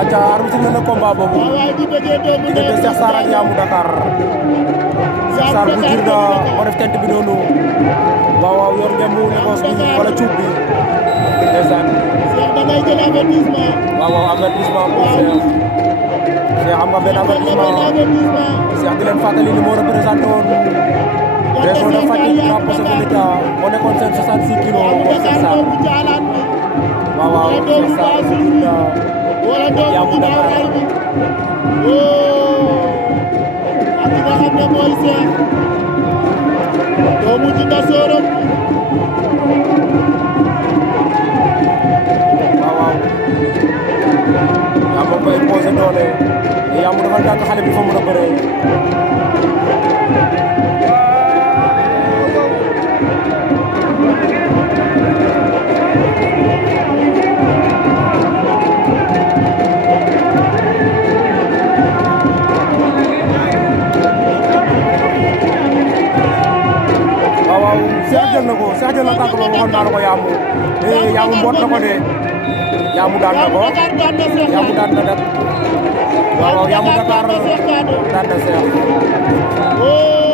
aca arbitre sifflé na combat boobu diggante Cheikh Sarr ak Yamou Dakar. Cheikh Sarr bu Djirnda moo def tent bi noonu waaw waaw yor ngemu Lagos bi wala cuub bi ndeysaan. waaw waaw avertissement pour Cheikh. Cheikh am nga benn avertissement Cheikh di leen fàttali ni moo représenté woon région de Fatick drapeau chef de l'État moo nekkoon seen 66 kilos moom Cheikh Sarr. waaw waaw Cheikh Sarr bu Djirnda Yamou Dakar. ak ki nga xam ne mooy Cheikh doomu Djinda Soro. waaw waaw Yamou koy posé doole Yamou dafa dàgg xale bi fa mën a bëree. Cheikh jël na ko Cheikh jël na tànk ba waxoon naa la ko Yamou Yamou mboot na ko de Yamou daan na ko Yamou daan na dem waaw waaw Yamou Dakar daan na Cheikh.